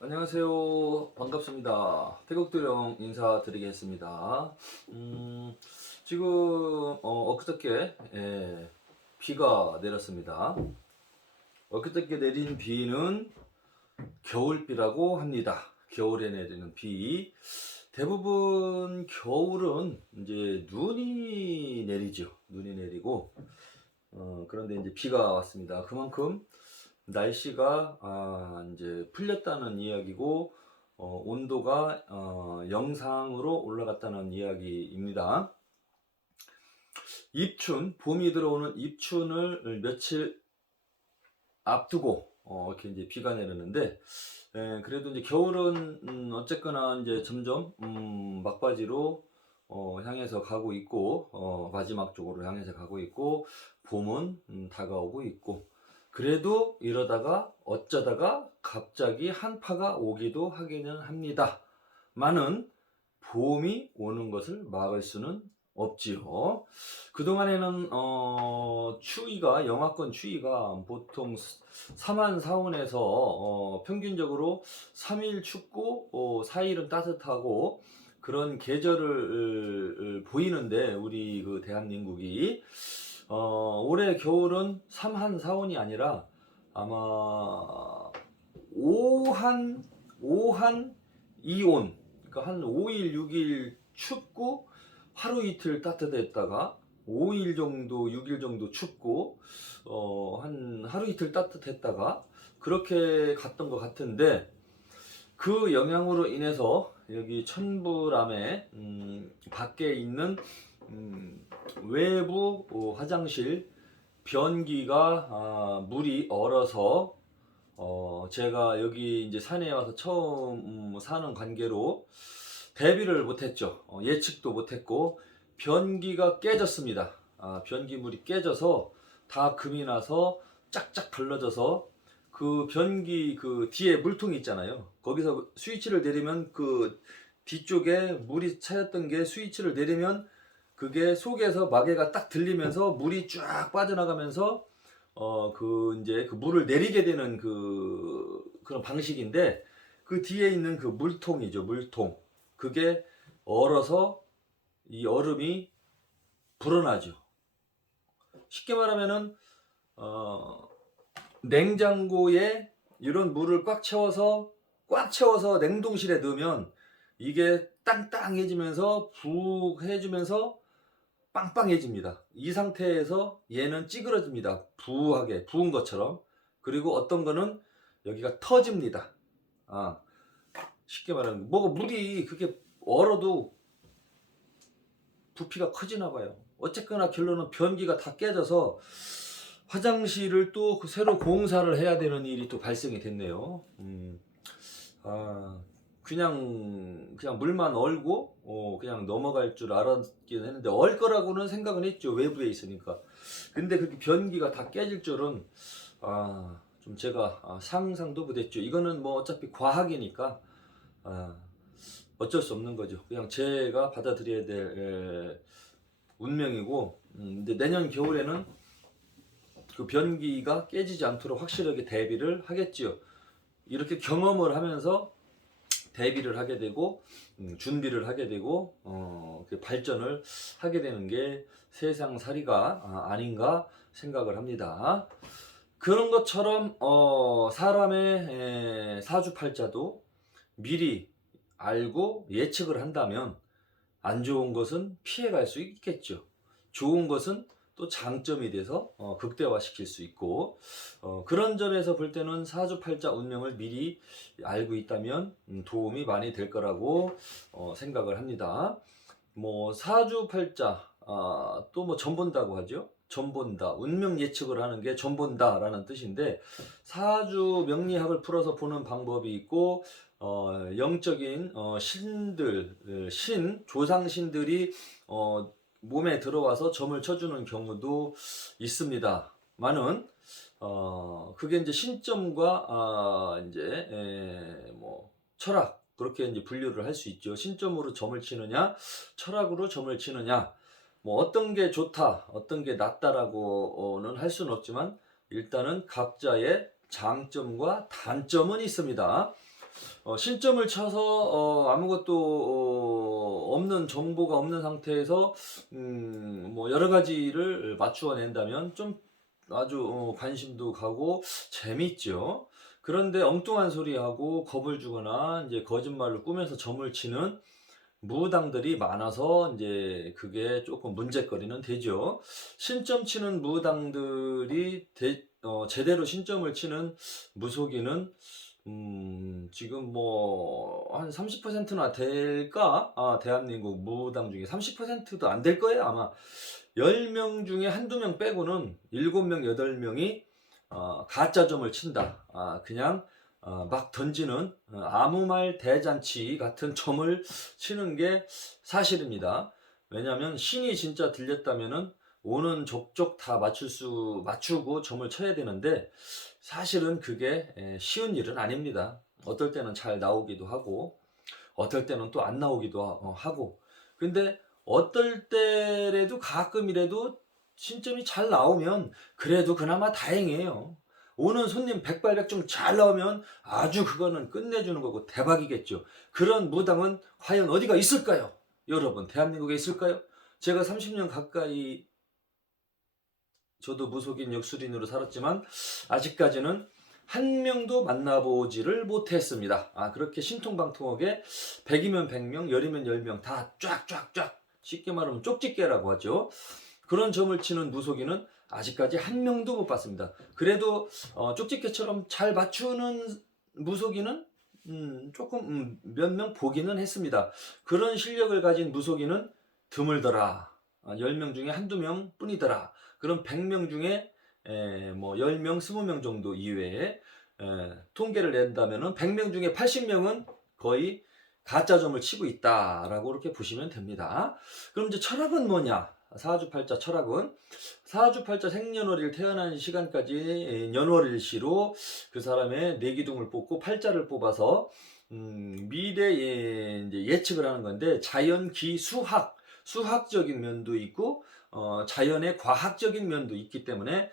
안녕하세요. 반갑습니다. 태국도령 인사드리겠습니다. 지금 엊그저께 비가 내렸습니다. 엊그저께 내린 비는 겨울비라고 합니다. 겨울에 내리는 비. 대부분 겨울은 이제 눈이 내리죠. 눈이 내리고 그런데 이제 비가 왔습니다. 그만큼 날씨가 이제 풀렸다는 이야기고 온도가 영상으로 올라갔다는 이야기입니다. 입춘, 봄이 들어오는 입춘을 며칠 앞두고 이렇게 이제 비가 내리는데 그래도 이제 겨울은 어쨌거나 이제 점점 막바지로 향해서 가고 있고 마지막 쪽으로 향해서 가고 있고 봄은 다가오고 있고 그래도 이러다가 어쩌다가 갑자기 한파가 오기도 하기는 합니다. 많은 봄이 오는 것을 막을 수는 없지요. 그동안에는 추위가 영하권 추위가 보통 3한 4온에서 평균적으로 3일 춥고 4일은 따뜻하고 그런 계절을 보이는데 우리 그 대한민국이 올해 겨울은 3한 4온이 아니라 아마 5한 2온, 그러니까 한 5일 6일 춥고 하루 이틀 따뜻했다가 5일 정도 6일 정도 춥고 한 하루 이틀 따뜻했다가 그렇게 갔던 것 같은데 그 영향으로 인해서 여기 천부람에 밖에 있는 외부 화장실 변기가 물이 얼어서 제가 여기 이제 산에 와서 처음 사는 관계로 대비를 못했죠. 예측도 못했고 변기가 깨졌습니다. 변기물이 깨져서 다 금이 나서 짝짝 갈라져서 그 변기 그 뒤에 물통이 있잖아요. 거기서 스위치를 내리면 그 뒤쪽에 물이 차였던 게 스위치를 내리면 그게 속에서 마개가 딱 들리면서 물이 쫙 빠져나가면서 그 이제 그 물을 내리게 되는 그런 방식인데 그 뒤에 있는 그 물통이죠. 물통. 그게 얼어서 이 얼음이 불어나죠. 쉽게 말하면은 냉장고에 이런 물을 꽉 채워서 냉동실에 넣으면 이게 땅땅해지면서 부해지면서 빵빵해집니다. 이 상태에서 얘는 찌그러집니다. 부하게 부은 것처럼. 그리고 어떤 거는 여기가 터집니다. 쉽게 말하면 뭐가 물이 그렇게 얼어도 부피가 커지나 봐요. 어쨌거나 결론은 변기가 다 깨져서 화장실을 또 새로 공사를 해야 되는 일이 또 발생이 됐네요. 그냥 물만 얼고 그냥 넘어갈 줄 알았긴 했는데 얼 거라고는 생각은 했죠. 외부에 있으니까. 근데 그렇게 변기가 다 깨질 줄은 좀 제가 상상도 못했죠. 이거는 뭐 어차피 과학이니까 어쩔 수 없는 거죠. 그냥 제가 받아들여야 될 운명이고 근데 내년 겨울에는 그 변기가 깨지지 않도록 확실하게 대비를 하겠지요. 이렇게 경험을 하면서 대비를 하게 되고 준비를 하게 되고 발전을 하게 되는 게 세상살이가 아닌가 생각을 합니다. 그런 것처럼 사람의 사주팔자도 미리 알고 예측을 한다면 안 좋은 것은 피해갈 수 있겠죠. 좋은 것은 또 장점이 돼서 극대화시킬 수 있고 그런 점에서 볼 때는 사주팔자 운명을 미리 알고 있다면 도움이 많이 될 거라고 생각을 합니다. 뭐 사주팔자 또 뭐 전본다고 하죠. 전본다 운명 예측을 하는 게 전본다라는 뜻인데 사주 명리학을 풀어서 보는 방법이 있고 영적인 신들 조상신들이 몸에 들어와서 점을 쳐주는 경우도 있습니다만은 그게 이제 신점과 이제 뭐 철학 그렇게 이제 분류를 할 수 있죠. 신점으로 점을 치느냐, 철학으로 점을 치느냐, 뭐 어떤 게 좋다, 어떤 게 낫다라고는 할 수는 없지만 일단은 각자의 장점과 단점은 있습니다. 신점을 쳐서 아무것도 없는 정보가 없는 상태에서 뭐 여러 가지를 맞추어 낸다면 좀 아주 관심도 가고 재밌죠. 그런데 엉뚱한 소리하고 겁을 주거나 이제 거짓말을 꾸며서 점을 치는 무당들이 많아서 이제 그게 조금 문제거리는 되죠. 신점 치는 무당들이 제대로 신점을 치는 무속인은 지금 뭐 한 30%나 될까? 대한민국 무당 중에 30%도 안 될 거예요, 아마. 10명 중에 한두 명 빼고는 7명, 8명이 가짜 점을 친다. 그냥 막 던지는 아무 말 대잔치 같은 점을 치는 게 사실입니다. 왜냐하면 신이 진짜 들렸다면은 오는 족족 다 맞추고 점을 쳐야 되는데 사실은 그게 쉬운 일은 아닙니다. 어떨 때는 잘 나오기도 하고 어떨 때는 또 안 나오기도 하고 근데 어떨 때라도 가끔이라도 신점이 잘 나오면 그래도 그나마 다행이에요. 오는 손님 백발백중 잘 나오면 아주 그거는 끝내주는 거고 대박이겠죠. 그런 무당은 과연 어디가 있을까요? 여러분, 대한민국에 있을까요? 제가 30년 가까이 저도 무속인 역술인으로 살았지만 아직까지는 한 명도 만나보지를 못했습니다. 그렇게 신통방통하게 100이면 100명, 10이면 10명 다 쫙쫙쫙 쉽게 말하면 쪽집게라고 하죠. 그런 점을 치는 무속인은 아직까지 한 명도 못 봤습니다. 그래도 쪽집게처럼 잘 맞추는 무속인은 조금 몇 명 보기는 했습니다. 그런 실력을 가진 무속인은 드물더라. 10명 중에 한두 명 뿐이더라. 그럼 100명 중에 뭐 10명, 20명 정도 이외에 통계를 낸다면은 100명 중에 80명은 거의 가짜점을 치고 있다라고 이렇게 보시면 됩니다. 그럼 이제 철학은 뭐냐? 사주팔자 철학은 사주팔자 생년월일 태어난 시간까지 년월일시로 그 사람의 내기둥을 뽑고 팔자를 뽑아서 미래에 이제 예측을 하는 건데 자연기 수학적인 면도 있고 자연의 과학적인 면도 있기 때문에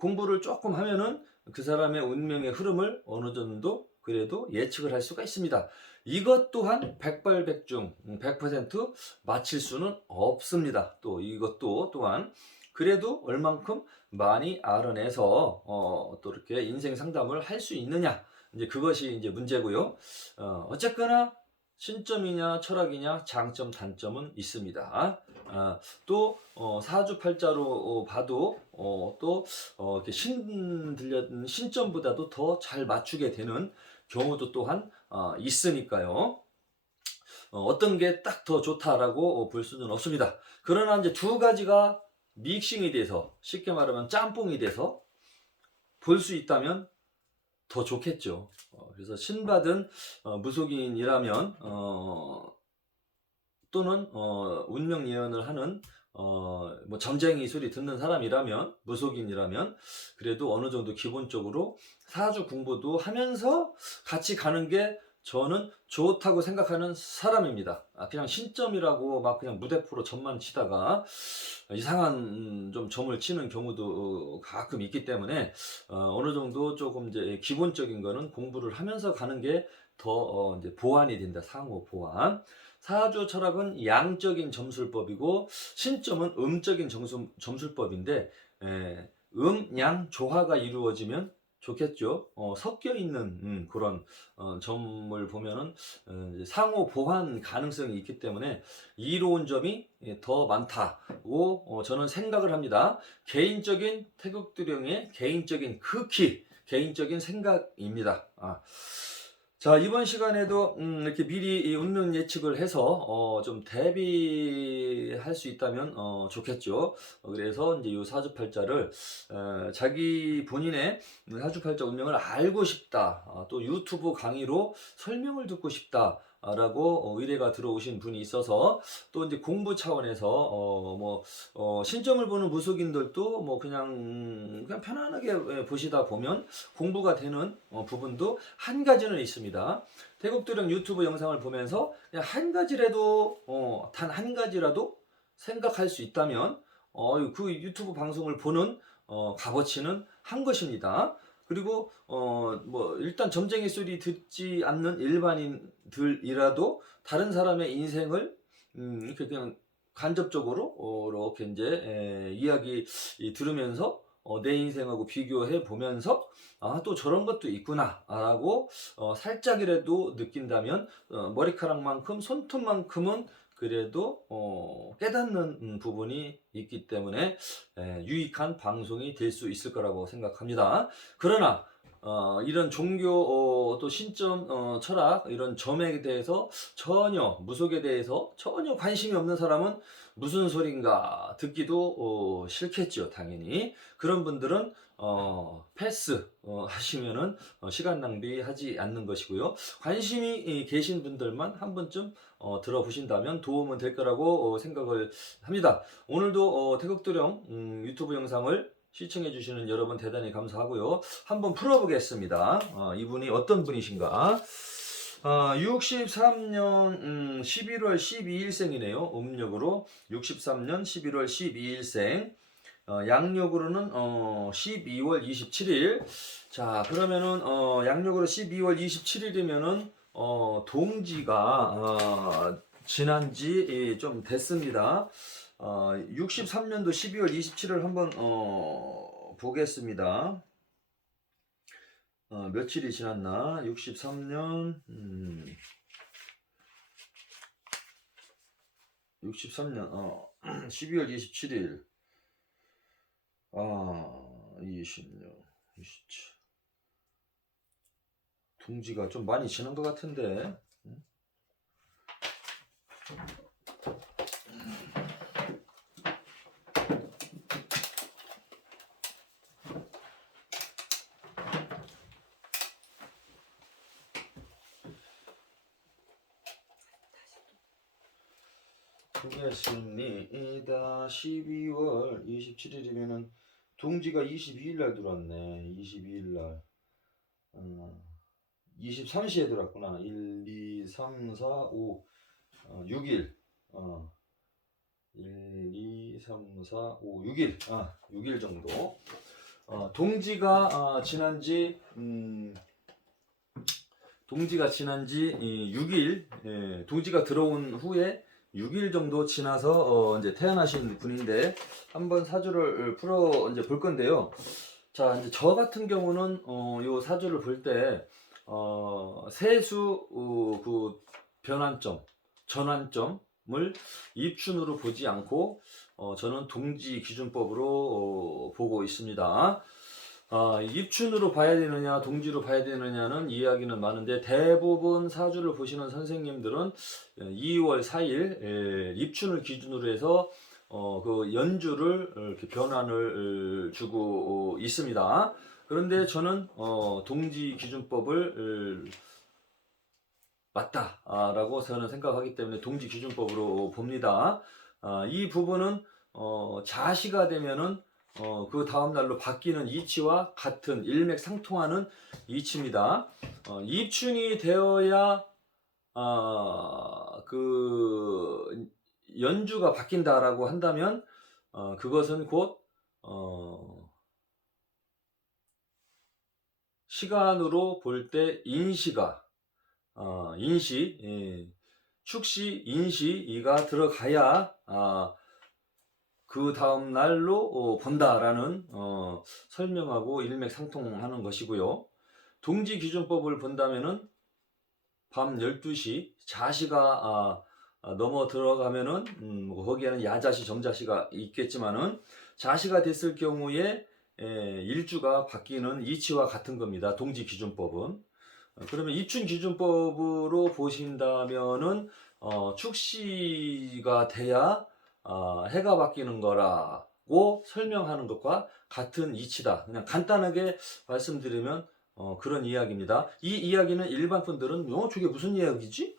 공부를 조금 하면은 그 사람의 운명의 흐름을 어느 정도 그래도 예측을 할 수가 있습니다. 이것 또한 백발백중 100% 맞힐 수는 없습니다. 또 이것도 또한 그래도 얼만큼 많이 알아내서 또 이렇게 인생 상담을 할 수 있느냐 이제 그것이 이제 문제고요. 어쨌거나 신점이냐 철학이냐 장점 단점은 있습니다. 또 사주팔자로 봐도 또 이렇게 신점보다도 더 잘 맞추게 되는 경우도 또한 있으니까요. 어떤 게 딱 더 좋다라고 볼 수는 없습니다. 그러나 이제 두 가지가 믹싱이 돼서 쉽게 말하면 짬뽕이 돼서 볼 수 있다면 더 좋겠죠. 그래서 신받은 무속인이라면 또는 운명 예언을 하는 뭐 점쟁이 소리 듣는 사람이라면 무속인이라면 그래도 어느 정도 기본적으로 사주 공부도 하면서 같이 가는 게 저는 좋다고 생각하는 사람입니다. 그냥 신점이라고 막 그냥 무대포로 점만 치다가 이상한 좀 점을 치는 경우도 가끔 있기 때문에 어느 정도 조금 이제 기본적인 거는 공부를 하면서 가는 게 더 이제 보완이 된다. 상호 보완. 사주 철학은 양적인 점술법이고 신점은 음적인 점술법인데 양 조화가 이루어지면 좋겠죠. 섞여 있는 그런 점을 보면은 상호 보완 가능성이 있기 때문에 이로운 점이 더 많다고 저는 생각을 합니다. 개인적인 태극두령의 개인적인 극히 개인적인 생각입니다. 자, 이번 시간에도 이렇게 미리 운명 예측을 해서 좀 대비할 수 있다면 좋겠죠. 그래서 이제 이 사주팔자를 자기 본인의 사주팔자 운명을 알고 싶다. 또 유튜브 강의로 설명을 듣고 싶다. 라고 의뢰가 들어오신 분이 있어서 또 이제 공부 차원에서 신점을 보는 무속인들도 뭐 그냥 편안하게 보시다 보면 공부가 되는 부분도 한 가지는 있습니다. 태국도령 유튜브 영상을 보면서 그냥 한 가지라도 단 한 가지라도 생각할 수 있다면 그 유튜브 방송을 보는 값어치는 한 것입니다. 그리고 뭐 일단 점쟁이 소리 듣지 않는 일반인들이라도 다른 사람의 인생을 이렇게 그냥 간접적으로 이렇게 이제 이야기 들으면서 내 인생하고 비교해 보면서 아, 또 저런 것도 있구나라고 살짝이라도 느낀다면 머리카락만큼 손톱만큼은 그래도 깨닫는 부분이 있기 때문에 유익한 방송이 될 수 있을 거라고 생각합니다. 그러나 이런 종교 또 신점 철학 이런 점에 대해서 전혀 무속에 대해서 전혀 관심이 없는 사람은 무슨 소린가 듣기도 싫겠죠, 당연히. 그런 분들은 패스 하시면은 시간 낭비하지 않는 것이고요. 관심이 계신 분들만 한 번쯤 들어보신다면 도움은 될 거라고 생각을 합니다. 오늘도 태극도령 유튜브 영상을 시청해 주시는 여러분 대단히 감사하고요. 한번 풀어보겠습니다. 이분이 어떤 분이신가? 63년 11월 12일생이네요. 음력으로 63년 11월 12일생. 양력으로는 12월 27일. 자, 그러면은 양력으로 12월 27일이면은 동지가 지난지 좀 됐습니다. 63년도 12월 27일 한번 보겠습니다. 며칠이 지났나? 63년 63년 12월 27일 20년 27 동지가 좀 많이 지난 것 같은데 보겠습니다. 12월 27일이면은 동지가 22일날 들어왔네. 22일날 23시에 들어왔구나. 1, 2, 3, 4, 5 6일 1, 2, 3, 4, 5, 6일 6일 정도 동지가 지난지 6일 동지가 들어온 후에 6일 정도 지나서 이제 태어나신 분인데 한번 사주를 풀어 이제 볼 건데요. 자, 이제 저 같은 경우는 요 사주를 볼 때 세수 그 변환점, 전환점을 입춘으로 보지 않고 저는 동지 기준법으로 보고 있습니다. 입춘으로 봐야 되느냐 동지로 봐야 되느냐는 이야기는 많은데 대부분 사주를 보시는 선생님들은 2월 4일 입춘을 기준으로 해서 그 연주를 이렇게 변환을 주고 있습니다. 그런데 저는 동지 기준법을 맞다라고 저는 생각하기 때문에 동지 기준법으로 봅니다. 이 부분은 자시가 되면은 그 다음날로 바뀌는 이치와 같은 일맥상통하는 이치입니다. 입춘이 되어야 그 연주가 바뀐다라고 한다면 그것은 곧 시간으로 볼 때 인시가 축시 인시가 들어가야 그 다음 날로 본다라는 설명하고 일맥상통하는 것이고요. 동지 기준법을 본다면은 밤 12시 자시가 넘어 들어가면은 거기에는 야자시 점자시가 있겠지만은 자시가 됐을 경우에 일주가 바뀌는 이치와 같은 겁니다. 동지 기준법은. 그러면 입춘 기준법으로 보신다면은 축시가 돼야 해가 바뀌는 거라고 설명하는 것과 같은 이치다. 그냥 간단하게 말씀드리면 그런 이야기입니다. 이 이야기는 일반 분들은 저게 무슨 이야기지?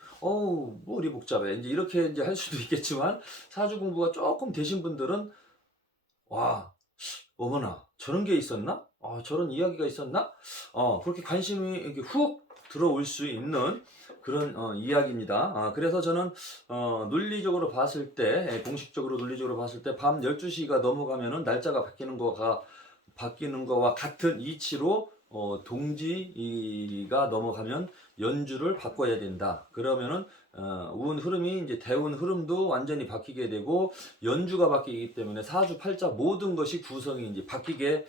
머리 복잡해. 이제 이렇게 이제 할 수도 있겠지만 사주 공부가 조금 되신 분들은 와, 어머나 저런 게 있었나? 저런 이야기가 있었나? 그렇게 관심이 이렇게 훅 들어올 수 있는 그런 이야기입니다. 그래서 저는 논리적으로 봤을 때 공식적으로 논리적으로 봤을 때 밤 12시가 넘어가면은 날짜가 바뀌는 거와 같은 이치로 동지가 넘어가면 연주를 바꿔야 된다. 그러면은 운 흐름이 이제 대운 흐름도 완전히 바뀌게 되고 연주가 바뀌기 때문에 사주팔자 모든 것이 구성이 이제 바뀌게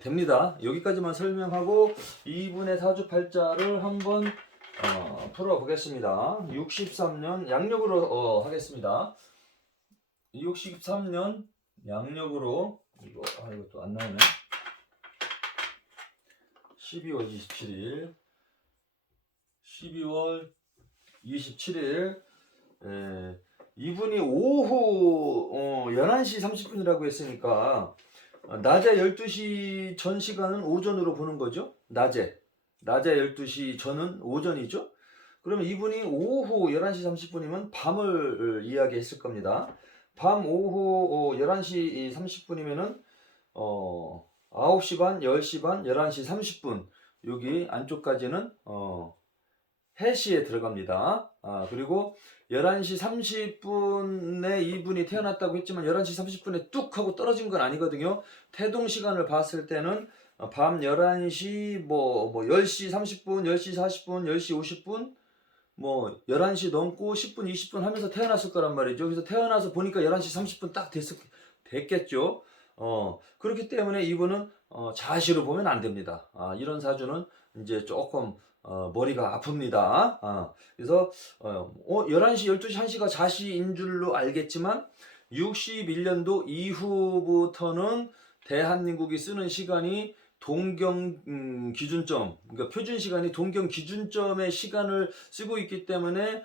됩니다. 여기까지만 설명하고 이분의 사주팔자를 한번 풀어보겠습니다. 63년 양력으로 하겠습니다. 63년 양력으로 이것도 안 나오네. 12월 27일 12월 27일 이분이 오후 11시 30분이라고 했으니까 낮에 12시 전 시간은 오전으로 보는 거죠. 낮에 12시 전은 오전이죠. 그러면 이분이 오후 11시 30분이면 밤을 이야기했을 겁니다. 밤 오후 11시 30분이면은 9시 반, 10시 반, 11시 30분 여기 안쪽까지는 해시에 들어갑니다. 그리고 11시 30분에 이분이 태어났다고 했지만 11시 30분에 뚝 하고 떨어진 건 아니거든요. 태동 시간을 봤을 때는 밤 11시 뭐 10시 30분, 10시 40분, 10시 50분 뭐 11시 넘고 10분, 20분 하면서 태어났을 거란 말이죠. 그래서 태어나서 보니까 11시 30분 딱 됐겠죠. 그렇기 때문에 이분은 자시로 보면 안 됩니다. 이런 사주는 이제 조금 머리가 아픕니다. 그래서 11시, 12시, 1시가 자시인 줄로 알겠지만 61년도 이후부터는 대한민국이 쓰는 시간이 동경 기준점, 그러니까 표준 시간이 동경 기준점의 시간을 쓰고 있기 때문에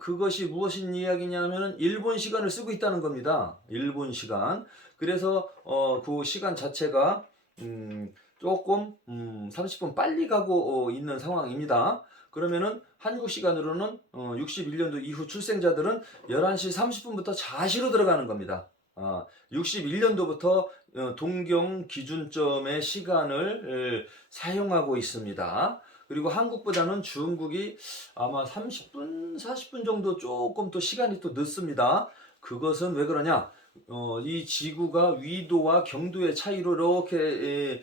그것이 무엇인 이야기냐면은 일본 시간을 쓰고 있다는 겁니다. 일본 시간. 그래서 그 시간 자체가 조금 30분 빨리 가고 있는 상황입니다. 그러면은 한국 시간으로는 61년도 이후 출생자들은 11시 30분부터 자시로 들어가는 겁니다. 61년도부터 동경 기준점의 시간을 사용하고 있습니다. 그리고 한국보다는 중국이 아마 30분, 40분 정도 조금 또 시간이 또 늦습니다. 그것은 왜 그러냐? 이 지구가 위도와 경도의 차이로 이렇게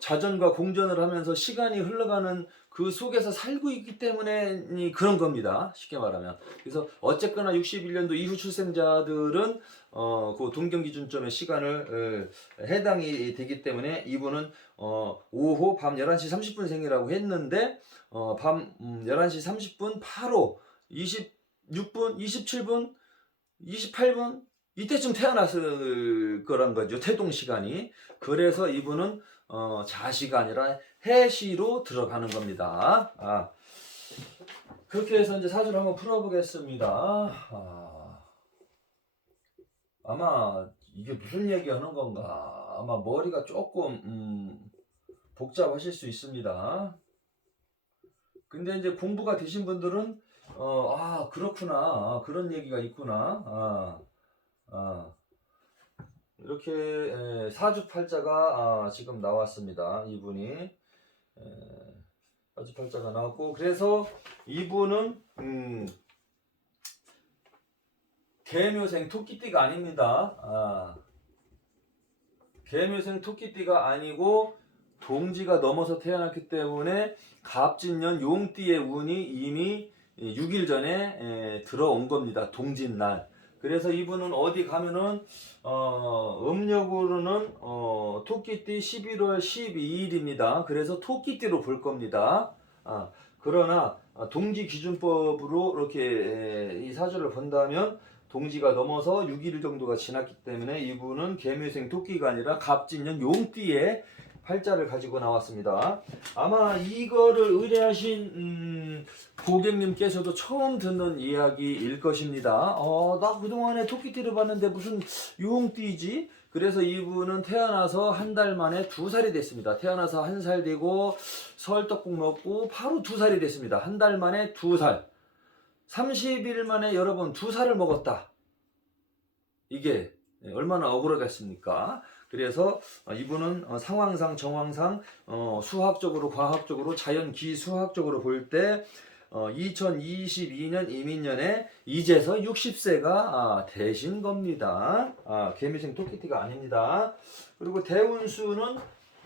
자전과 공전을 하면서 시간이 흘러가는 그 속에서 살고 있기 때문에 그런 겁니다. 쉽게 말하면. 그래서 어쨌거나 61년도 이후 출생자들은 그 동경 기준점의 시간을 해당이 되기 때문에 이분은 오후 밤 11시 30분생이라고 했는데 밤 11시 30분 8호 26분 27분 28분 이때쯤 태어났을 거란 거죠. 태동 시간이. 그래서 이분은 자시가 아니라 해시로 들어가는 겁니다. 그렇게 해서 이제 사주를 한번 풀어보겠습니다. 아마 이게 무슨 얘기하는 건가? 아마 머리가 조금 복잡하실 수 있습니다. 근데 이제 공부가 되신 분들은 그렇구나. 그런 얘기가 있구나. 이렇게 사주팔자가 지금 나왔습니다. 이분이 사주팔자가 나왔고, 그래서 이분은 개묘생 토끼띠가 아닙니다. 개묘생 토끼띠가 아니고 동지가 넘어서 태어났기 때문에 갑진년 용띠의 운이 이미 6일 전에 들어온 겁니다. 동짓날. 그래서 이분은 어디 가면은 음력으로는 토끼띠 11월 12일입니다. 그래서 토끼띠로 볼 겁니다. 그러나 동지 기준법으로 이렇게 이 사주를 본다면 동지가 넘어서 6일 정도가 지났기 때문에 이분은 개묘생 토끼가 아니라 갑진년 용띠의 팔자를 가지고 나왔습니다. 아마 이거를 의뢰하신 고객님께서도 처음 듣는 이야기일 것입니다. 나 그동안에 토끼띠를 봤는데 무슨 용띠지? 그래서 이분은 태어나서 한 달 만에 2살이 됐습니다. 태어나서 1살 되고 설떡국 먹고 바로 2살이 됐습니다. 한 달 만에 2살. 30일 만에 여러분 2살을 먹었다. 이게 얼마나 억울하겠습니까? 그래서 이분은 상황상 정황상 수학적으로 과학적으로 자연기수학적으로 볼 때 2022년 이민년에 이제서 60세가 되신 겁니다. 개미생 토끼띠가 아닙니다. 그리고 대운수는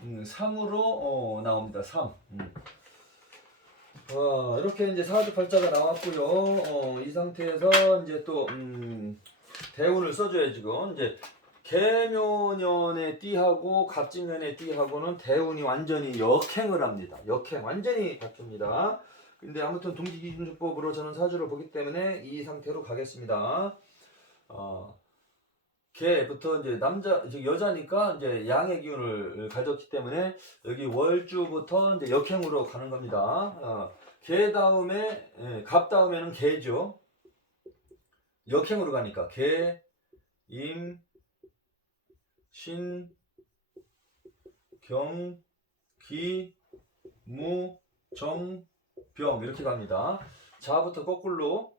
3으로 나옵니다. 3. 이렇게 이제 사주팔자가 나왔고요. 이 상태에서 이제 또 대운을 써줘야 지금 이제 개묘년의 띠하고 갑진년의 띠하고는 대운이 완전히 역행을 합니다. 역행 완전히 바뀝니다. 근데 아무튼 동지기준수법으로 저는 사주를 보기 때문에 이 상태로 가겠습니다. 개부터 이제 여자니까 이제 양의 기운을 가졌기 때문에 여기 월주부터 이제 역행으로 가는 겁니다. 개 다음에 갑 다음에는 개죠. 역행으로 가니까 개, 임, 신, 경, 기, 무, 정, 병 이렇게 갑니다. 자부터 거꾸로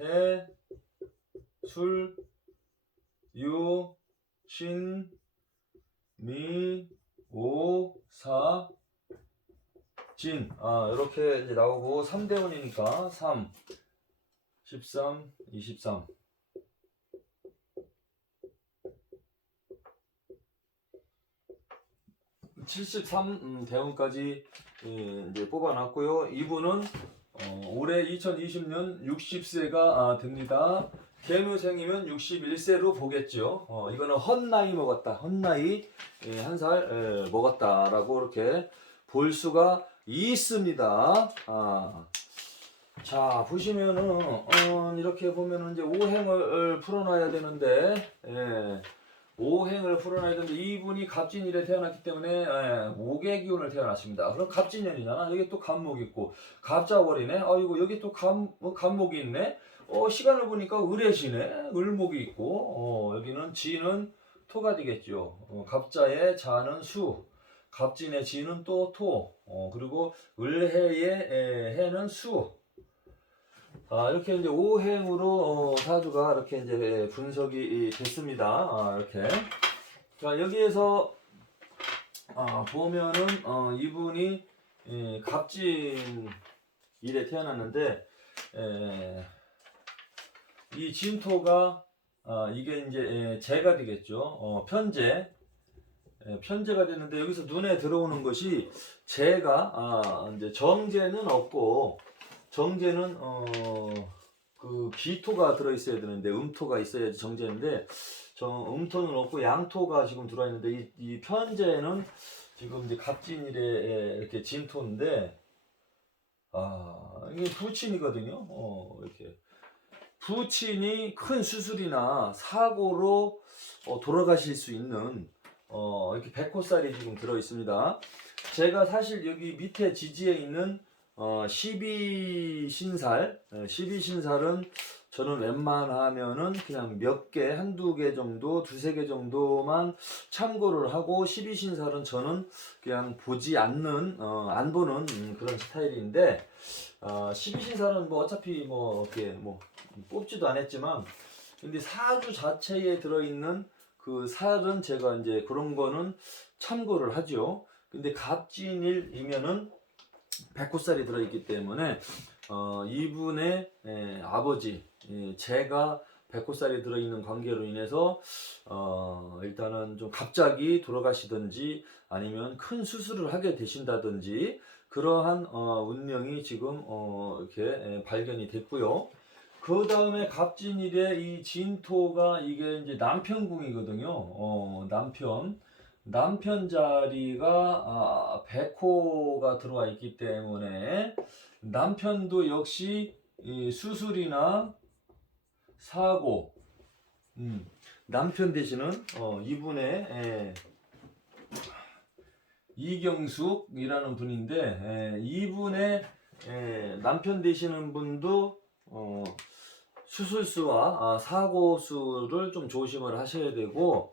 해, 술, 유, 신, 미, 오, 사, 진. 이렇게 이제 나오고 3대운이니까 3, 13, 23. 73 대운까지 이제 뽑아놨고요. 이분은 올해 2020년 60세가 됩니다. 개묘생이면 61세로 보겠죠. 이거는 헛나이 먹었다. 헛나이 한 살 먹었다라고 이렇게 볼 수가 있습니다. 자 보시면은 이렇게 보면은 이제 오행을 풀어놔야 되는데. 오행을 풀어놔야 되는데 이분이 갑진일에 태어났기 때문에 목의 기운을 태어났습니다. 그럼 갑진년이잖아. 여기 또 갑목 있고 갑자월이네. 아이고 여기 또 갑목이 있네. 시간을 보니까 을해시네. 을목이 있고 여기는 지는 토가 되겠죠. 갑자의 자는 수, 갑진의 지는 또 토, 그리고 을해의 해는 수. 이렇게 이제 오행으로 사주가 이렇게 이제 분석이 됐습니다. 이렇게. 자, 여기에서 보면은 이분이 갑진일에 태어났는데 이 진토가 이게 이제 재가 되겠죠. 편재가 됐는데 여기서 눈에 들어오는 것이 재가 이제 정재는 없고 정제는 그 비토가 들어 있어야 되는데 음토가 있어야지 정제인데 음토는 없고 양토가 지금 들어 있는데 이 편제는 지금 이제 갑진일에 이렇게 진토인데 이게 부친이거든요. 이렇게 부친이 큰 수술이나 사고로 돌아가실 수 있는 이렇게 백호살이 지금 들어 있습니다. 제가 사실 여기 밑에 지지에 있는 12신살, 12신살은 저는 웬만하면은 그냥 몇 개, 한두 개 정도, 두세 개 정도만 참고를 하고 12신살은 저는 그냥 보지 않는, 안 보는 그런 스타일인데 12신살은 뭐 어차피 뭐 이렇게 뭐 뽑지도 않았지만 근데 사주 자체에 들어있는 그 살은 제가 이제 그런 거는 참고를 하죠. 근데 갑진일이면은 백호살이 들어있기 때문에 이분의 아버지 제가 백호살이 들어있는 관계로 인해서 일단은 좀 갑자기 돌아가시든지 아니면 큰 수술을 하게 되신다든지 그러한 운명이 지금 이렇게 발견이 됐고요. 그 다음에 갑진일에 이 진토가 이게 이제 남편궁이거든요. 남편 자리가 백호가 들어와 있기 때문에 남편도 역시 이 수술이나 사고 남편 되시는 이분의 이경숙이라는 분인데 이분의 남편 되시는 분도 수술수와 사고수를 좀 조심을 하셔야 되고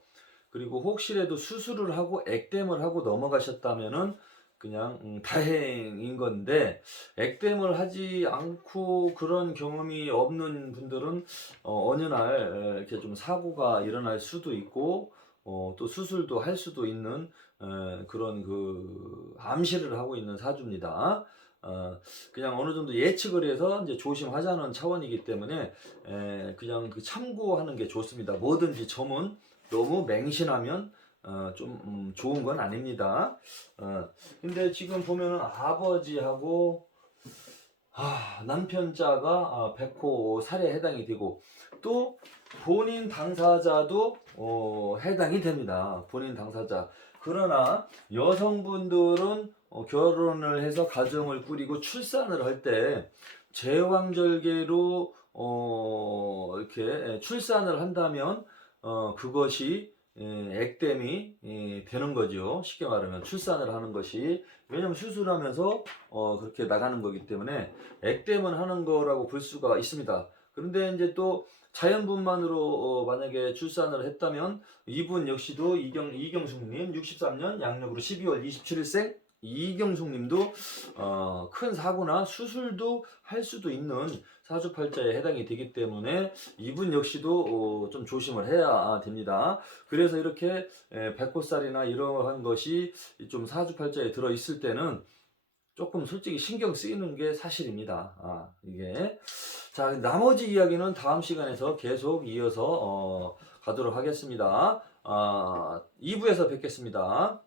그리고 혹시라도 수술을 하고 액땜을 하고 넘어가셨다면은 그냥 다행인 건데 액땜을 하지 않고 그런 경험이 없는 분들은 어느 날 이렇게 좀 사고가 일어날 수도 있고 또 수술도 할 수도 있는 그런 그 암시를 하고 있는 사주입니다. 그냥 어느 정도 예측을 해서 이제 조심하자는 차원이기 때문에 그냥 그 참고하는 게 좋습니다. 뭐든지 점은 너무 맹신하면 좀 좋은 건 아닙니다. 근데 지금 보면은 아버지하고 남편자가 백호 살해에 해당이 되고 또 본인 당사자도 해당이 됩니다. 본인 당사자. 그러나 여성분들은 결혼을 해서 가정을 꾸리고 출산을 할 때 제왕절개로 이렇게 출산을 한다면 그것이 액땜이 되는 거죠. 쉽게 말하면 출산을 하는 것이, 왜냐면 수술하면서 그렇게 나가는 거기 때문에 액땜은 하는 거라고 볼 수가 있습니다. 그런데 이제 또 자연분만으로 만약에 출산을 했다면 이분 역시도 이경숙님 63년 양력으로 12월 27일생 이경숙님도 큰 사고나 수술도 할 수도 있는 사주팔자에 해당이 되기 때문에 이분 역시도 좀 조심을 해야 됩니다. 그래서 이렇게 백호살이나 이러한 것이 좀 사주팔자에 들어 있을 때는 조금 솔직히 신경 쓰이는 게 사실입니다. 이게. 자, 나머지 이야기는 다음 시간에서 계속 이어서 가도록 하겠습니다. 2부에서 뵙겠습니다.